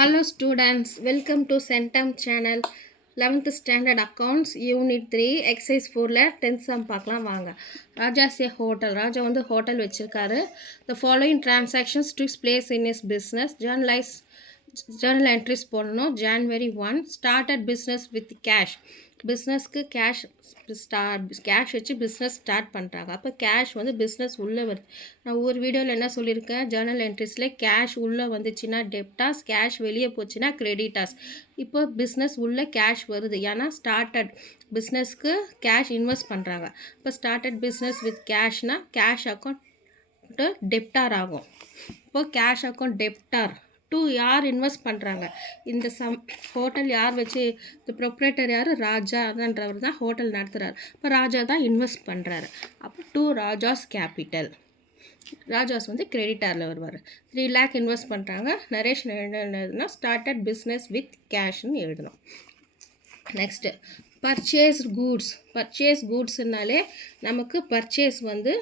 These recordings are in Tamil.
Hello students, welcome to Centum channel. 11th standard accounts unit 3 exercise 4ல 10th sum பார்க்கலாம் வாங்க. Raja's a hotel. ராஜா வந்து ஹோட்டல் வச்சிருக்காரு. The following transactions took place in his business. Journal entries போடணும். January 1 started business with cash. பிஸ்னஸ்க்கு கேஷ் வச்சு பிஸ்னஸ் ஸ்டார்ட் பண்ணுறாங்க. அப்போ கேஷ் வந்து பிஸ்னஸ் உள்ளே வருது. நான் ஒவ்வொரு வீடியோவில் என்ன சொல்லியிருக்கேன், ஜர்னல் என்ட்ரிஸில் கேஷ் உள்ளே வந்துச்சுன்னா டெப்டாஸ், கேஷ் வெளியே போச்சுன்னா கிரெடிட்டாஸ். இப்போ பிஸ்னஸ் உள்ளே கேஷ் வருது, ஏன்னா ஸ்டார்டட் பிஸ்னஸ்க்கு கேஷ் இன்வெஸ்ட் பண்ணுறாங்க. இப்போ ஸ்டார்டட் பிஸ்னஸ் வித் கேஷ்னால் கேஷ் அக்கௌண்ட் டெப்டார் ஆகும். இப்போது கேஷ் அக்கௌண்ட் டெப்டார் டூ யார் இன்வெஸ்ட் பண்ணுறாங்க, இந்த ஹோட்டல் யார் வச்சு, இந்த ப்ரொப்ரேட்டர் யார், ராஜான்றவர் தான் ஹோட்டல் நடத்துகிறார். இப்போ ராஜா தான் இன்வெஸ்ட் பண்ணுறாரு. அப்போ டூ ராஜாஸ் கேபிட்டல், ராஜாஸ் வந்து கிரெடிட்டாரில் வருவார். 3 lakh இன்வெஸ்ட் பண்ணுறாங்க. நரேஷன் எழுதுனா ஸ்டார்டட் பிஸ்னஸ் வித் கேஷ்னு எழுதணும். நெக்ஸ்ட்டு பர்ச்சேஸ் கூட்ஸ்னாலே நமக்கு பர்ச்சேஸ் வந்து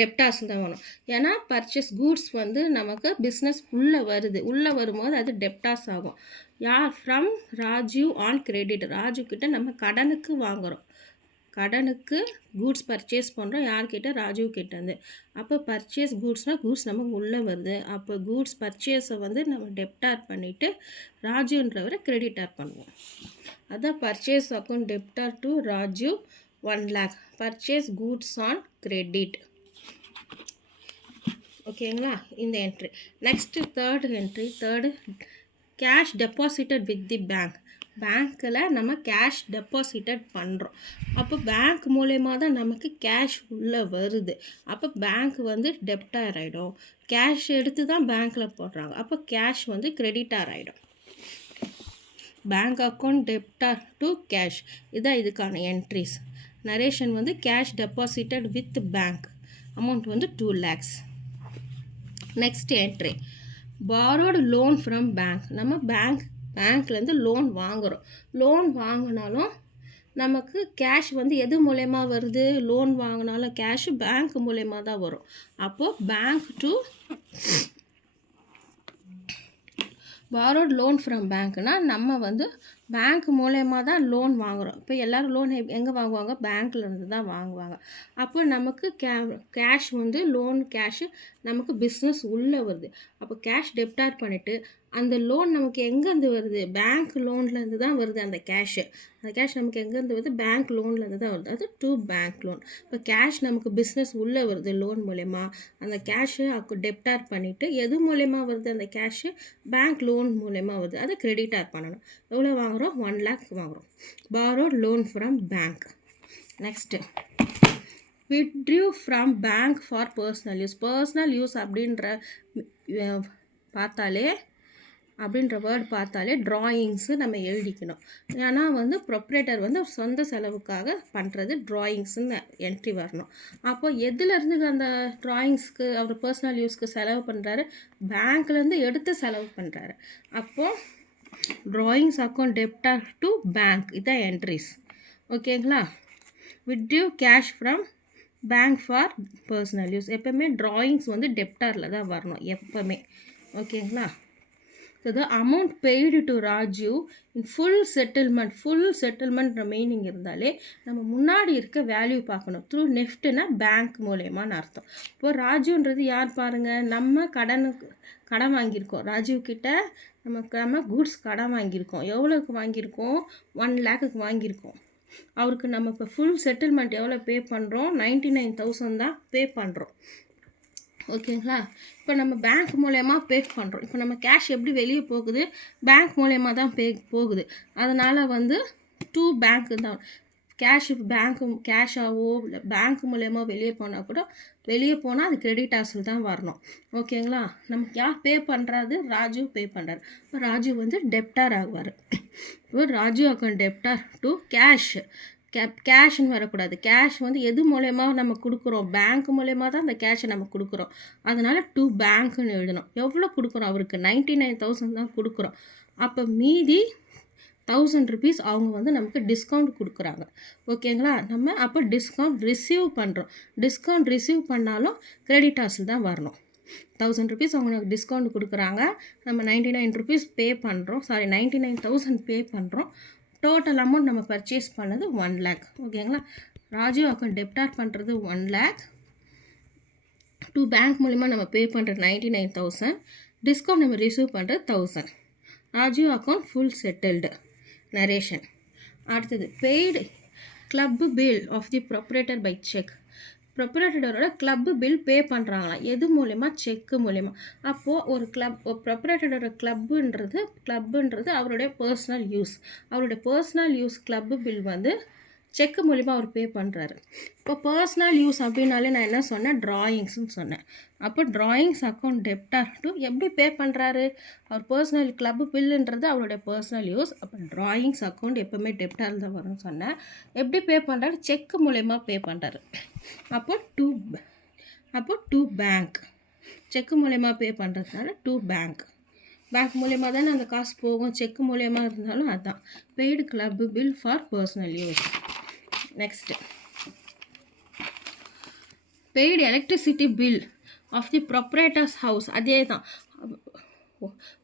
டெப்டாஸ் தான் வரும். ஏன்னா பர்ச்சேஸ் கூட்ஸ் வந்து நமக்கு பிஸ்னஸ் உள்ளே வரும்போது அது டெப்டாஸ் ஆகும். யார் from Rajiv on credit, Raju கிட்ட நம்ம கடனுக்கு வாங்குகிறோம், கடனுக்கு கூட்ஸ் பர்ச்சேஸ் பண்ணுறோம். யார்கிட்ட, ராஜீவ் கிட்டேருந்து. அப்போ பர்ச்சேஸ் கூட்ஸ்னால் கூட்ஸ் நமக்கு உள்ளே வருது. அப்போ கூட்ஸ் பர்ச்சேஸை வந்து நம்ம டெப்டார் பண்ணிவிட்டு ராஜுன்றவரை கிரெடிட்டார் பண்ணுவோம். அதான் purchase account debtor to Rajiv 1 lakh, purchase goods on credit. ஓகேங்களா, இந்த entry. Next third cash deposited with the பேங்க்கில் நம்ம கேஷ் டெபாசிட்டட் பண்ணுறோம். அப்போ பேங்க் மூலயமா தான் நமக்கு கேஷ் உள்ளே வருது. அப்போ பேங்க் வந்து டெப்டார் ஆகிடும். கேஷ் எடுத்து தான் பேங்க்கில் போடுறாங்க. அப்போ கேஷ் வந்து கிரெடிட்டார் ஆகிடும். Bank account debtor to cash, இதான் இதுக்கான என்ட்ரிஸ். நரேஷன் வந்து cash deposited with bank, amount வந்து 2 lakhs. Next entry borrowed loan from bank, நம்ம பேங்க்லேருந்து லோன் வாங்குகிறோம். லோன் வாங்கினாலும் நமக்கு கேஷ் வந்து எது மூலயமா வருது, லோன் வாங்கினாலும் கேஷ் பேங்க் மூலயமா தான் வரும். அப்போது bank to borrowed loan from பேங்க்னால் நம்ம வந்து பேங்க் மூலயமா தான் லோன் வாங்குகிறோம். இப்போ எல்லோரும் லோன் எங்கே வாங்குவாங்க, பேங்க்லேருந்து தான் வாங்குவாங்க. அப்போ நமக்கு கேஷ் வந்து லோன் கேஷு நமக்கு பிஸ்னஸ் உள்ளே வருது. அப்போ கேஷ் டெப்டார் பண்ணிவிட்டு அந்த லோன் நமக்கு எங்கேருந்து வருது, பேங்க் லோன்லேருந்து தான் வருது. அந்த கேஷு நமக்கு எங்கேருந்து வருது, பேங்க் லோன்லேருந்து தான் வருது. அது டு பேங்க் லோன். இப்போ கேஷ் நமக்கு பிஸ்னஸ் உள்ளே வருது லோன் மூலயமா. அந்த கேஷு டெப்டார் பண்ணிவிட்டு எது மூலயமா வருது, அந்த கேஷு பேங்க் லோன் மூலயமா வருது. அதை கிரெடிட்டார் பண்ணணும். எவ்வளோ வாங்குகிறோம், 1 lakh வாங்குகிறோம். Borrowed loan from bank. Next withdrew from bank for personal use அப்படின்ற வேர்ட் பார்த்தாலே ட்ராயிங்ஸு நம்ம எழுதிக்கணும். ஏன்னா வந்து ப்ரொப்ரேட்டர் வந்து சொந்த செலவுக்காக பண்ணுறது ட்ராயிங்ஸுன்னு என்ட்ரி வரணும். அப்போது எதுலேருந்து அந்த ட்ராயிங்ஸ்க்கு அவர் பர்சனல் யூஸ்க்கு செலவு பண்ணுறாரு, பேங்க்லேருந்து எடுத்து செலவு பண்ணுறாரு. அப்போது drawings account debtor to bank, இதான் என்ட்ரிஸ். ஓகேங்களா. Withdrew cash from bank for personal use, எப்போவுமே ட்ராயிங்ஸ் வந்து டெப்டாரில் தான் வரணும் எப்போவுமே. ஓகேங்களா. So the amount paid to Raju in full settlement remaining இருந்தாலே நம்ம முன்னாடி இருக்க வேல்யூ பார்க்கணும். த்ரூ நெஃப்ட்னா பேங்க் மூலயமான்னு அர்த்தம். இப்போ ராஜுன்றது யார் பாருங்கள், நம்ம கடன் வாங்கியிருக்கோம். ராஜீவ் கிட்ட நம்ம கூட்ஸ் கடன் வாங்கியிருக்கோம். எவ்வளோக்கு வாங்கியிருக்கோம், 1 lakhக்கு வாங்கியிருக்கோம். அவருக்கு நம்ம இப்போ ஃபுல் செட்டில்மெண்ட் எவ்வளோ பே பண்ணுறோம், 99,000 தான் பே பண்ணுறோம். ஓகேங்களா. இப்போ நம்ம பேங்க் மூலயமா பே பண்ணுறோம். இப்போ நம்ம கேஷ் எப்படி வெளியே போகுது, பேங்க் மூலயமா தான் போகுது. அதனால் வந்து டூ பேங்க் தான் கேஷாவோ இல்லை பேங்க் மூலயமா வெளியே போனால் அது கிரெடிட்டாஸில் தான் வரணும். ஓகேங்களா. நமக்கு யார் பே பண்ணுறாரு, ராஜு பே பண்ணுறாரு. இப்போ ராஜு வந்து டெப்டார் ஆகுவார். இப்போ ராஜு அக்கௌண்ட் டெப்டார் டு கேஷ்னு வரக்கூடாது. கேஷ் வந்து எது மூலயமா நம்ம கொடுக்குறோம், பேங்க் மூலயமா தான் அந்த கேஷை நம்ம கொடுக்குறோம். அதனால் டு பேங்க்னு எழுதணும். எவ்வளோ கொடுக்குறோம், அவருக்கு 99,000 தான் கொடுக்குறோம். அப்போ மீதி 1000 rupees அவங்க வந்து நமக்கு டிஸ்கவுண்ட் கொடுக்குறாங்க. ஓகேங்களா. நம்ம அப்போ டிஸ்கவுண்ட் ரிசீவ் பண்ணுறோம். டிஸ்கவுண்ட் ரிசீவ் பண்ணாலும் கிரெடிட்டாஸில் தான் வரணும். ₹1000 அவங்களுக்கு டிஸ்கவுண்ட் கொடுக்குறாங்க. நம்ம ₹99 பே பண்ணுறோம். 99,000 பே பண்ணுறோம். டோட்டல் அமௌண்ட் நம்ம பர்ச்சேஸ் பண்ணது 1 lakh. ஓகேங்களா? ராஜீவ் அக்கௌண்ட் டெப்டார் பண்ணுறது 1 lakh. டு பேங்க் மூலிமா நம்ம பே பண்ணுற 99,000. டிஸ்கவுண்ட் நம்ம ரிசீவ் பண்ணுறது 1000. Rajiv account full settled. Narration. அடுத்தது paid club bill of the proprietor by cheque. ப்ரொப்ரேட்டரோட கிளப்பு பில் பே பண்ணுறாங்களாம். எது மூலயமா? செக்கு மூலயமா. அப்போது ஒரு ப்ரொப்ரேட்டரோட கிளப்புன்றது அவருடைய பர்சனல் யூஸ். அவருடைய பர்சனல் யூஸ் கிளப்பு பில் வந்து செக்கு மூலிமா அவர் பே பண்ணுறாரு. இப்போ பர்சனல் யூஸ் அப்படின்னாலே நான் என்ன சொன்னேன்? ட்ராயிங்ஸ்னு சொன்னேன். அப்போ ட்ராயிங்ஸ் அக்கௌண்ட் டெப்டார் டு எப்படி பே பண்ணுறாரு? அவர் பர்சனல் கிளப்பு பில்லுன்றது அவருடைய பர்சனல் யூஸ். அப்போ ட்ராயிங்ஸ் அக்கௌண்ட் எப்போவுமே டெப்டார் தான் வரும்னு சொன்னேன். எப்படி பே பண்ணுறாரு? செக்கு மூலயமா பே பண்ணுறாரு. அப்போ டு பேங்க். செக்கு மூலயமா பே பண்ணுறதுனால டு பேங்க். பேங்க் மூலயமா தானே அந்த காசு போகும். செக்கு மூலயமா இருந்தாலும் அதுதான். Paid club bill for personal use. Next paid electricity bill of the proprietor's house. அதே தான்.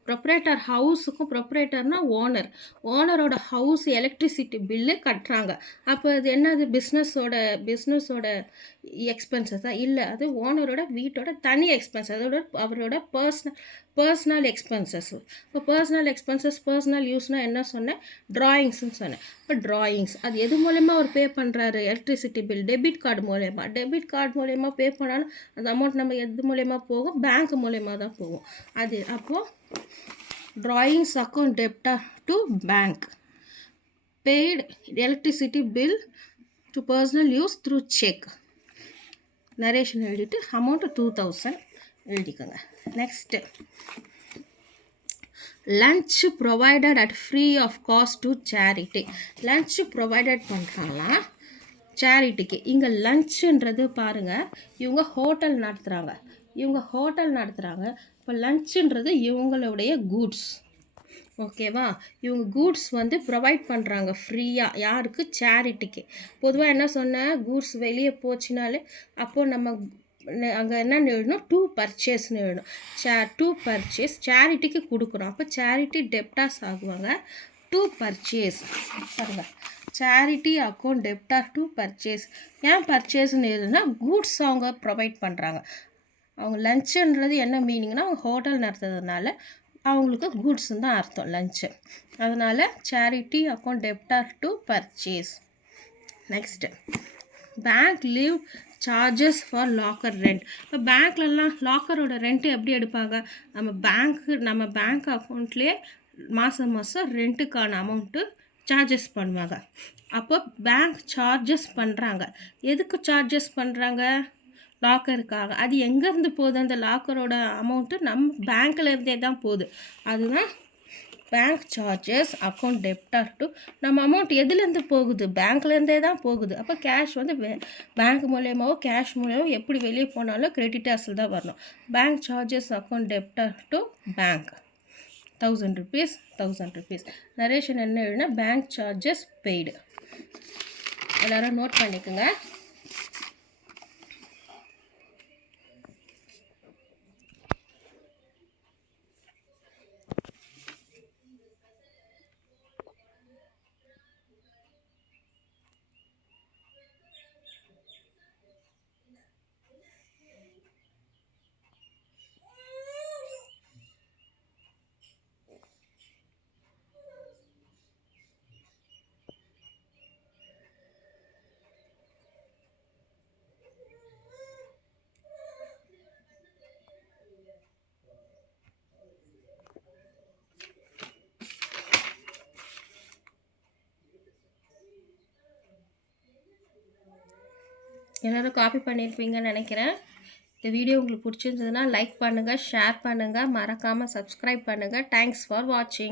ப்ரொப்ரேட்டர் ஹவுஸுக்கும் ப்ரொப்ரேட்டர்னால் ஓனரோட ஹவுஸ் எலக்ட்ரிசிட்டி பில்லு கட்டுறாங்க. அப்போ அது என்னது? பிஸ்னஸோட எக்ஸ்பென்சஸா? இல்லை, அது ஓனரோட வீட்டோட தனி எக்ஸ்பென்ஸ். அவரோட பர்சனல் எக்ஸ்பென்சஸ். இப்போ பர்சனல் யூஸ்னால் என்ன சொன்னேன்? ட்ராயிங்ஸ்னு சொன்னேன். இப்போ ட்ராயிங்ஸ் அது எது மூலயமா அவர் பே பண்ணுறாரு? எலக்ட்ரிசிட்டி பில் டெபிட் கார்டு மூலயமா பே பண்ணாலும் அந்த அமௌண்ட் நம்ம எது மூலயமா போகும்? பேங்க் மூலயமா தான் போகும். அது அப்போது drawings account debtor to bank. Paid electricity bill to personal use through check. Narration எழுதிட்டு amount 2000 எழுதிக்கோங்க. Next, lunch provided at free of cost to charity. Lunch provided பண்ணுறாங்களா சேரிட்டிக்கு. இங்கே லன்ச்சுன்றது பாருங்கள், இவங்க ஹோட்டல் நடத்துகிறாங்க. இப்போ லன்ச்சுன்றது இவங்களுடைய கூட்ஸ். ஓகேவா? இவங்க கூட்ஸ் வந்து ப்ரொவைட் பண்ணுறாங்க ஃப்ரீயாக. யாருக்கு? சேரிட்டிக்கு. பொதுவாக என்ன சொன்னேன்? கூட்ஸ் வெளியே போச்சுனாலே அப்போது நம்ம அங்கே என்னென்னு எழுதணும்? டு பர்ச்சேஸ்னு எழுதணும். டு பர்ச்சேஸ் சேரிட்டிக்கு கொடுக்குறோம். அப்போ சேரிட்டி டெப்டார்ஸ் ஆகுவாங்க. டு பர்ச்சேஸ் பாருங்கள், charity account debtor to purchase. ஏன் பர்ச்சேஸ்ன்னு எழுதுனா கூட்ஸ் அவங்க ப்ரொவைட் பண்ணுறாங்க. அவங்க லன்ச்சுன்றது என்ன மீனிங்னா, அவங்க ஹோட்டல் நடத்துறதுனால அவங்களுக்கு கூட்ஸ்ன்னு தான் அர்த்தம் லன்ச்சு. அதனால் charity account debtor to purchase. Next bank leave charges for locker rent. இப்போ பேங்க்லலாம் லாக்கரோட ரெண்ட்டு எப்படி எடுப்பாங்க? நம்ம பேங்க் அக்கௌண்ட்லேயே மாதம் ரெண்ட்டுக்கான அமௌண்ட்டு சார்ஜஸ் பண்ணுவாங்க. அப்போ பேங்க் சார்ஜஸ் பண்ணுறாங்க. எதுக்கு சார்ஜஸ் பண்ணுறாங்க? லாக்கருக்காக. அது எங்கேருந்து போகுது? அந்த லாக்கரோட அமௌண்ட்டு நம்ம பேங்க்கில் இருந்தே தான் போகுது. அதுதான் bank charges account debtor to. நம்ம அமௌண்ட் எதுலேருந்து போகுது? பேங்க்லேருந்தே தான் போகுது. அப்போ கேஷ் வந்து பேங்க் மூலயமாவோ கேஷ் மூலயமாவோ எப்படி வெளியே போனாலும் கிரெடிட்டர்ஸில் தான் வரணும். Bank charges account debtor to bank ₹1000. Narration என்ன எழுதுனா? Bank charges paid. எல்லோரும் நோட் பண்ணிக்கோங்க. எல்லோரும் காப்பி பண்ணியிருப்பீங்கன்னு நினைக்கிறேன். இந்த வீடியோ உங்களுக்கு பிடிச்சிருந்ததுன்னா லைக் பண்ணுங்கள், ஷேர் பண்ணுங்கள், மறக்காமல் சப்ஸ்கிரைப் பண்ணுங்கள். தேங்க்ஸ் ஃபார் வாட்சிங்.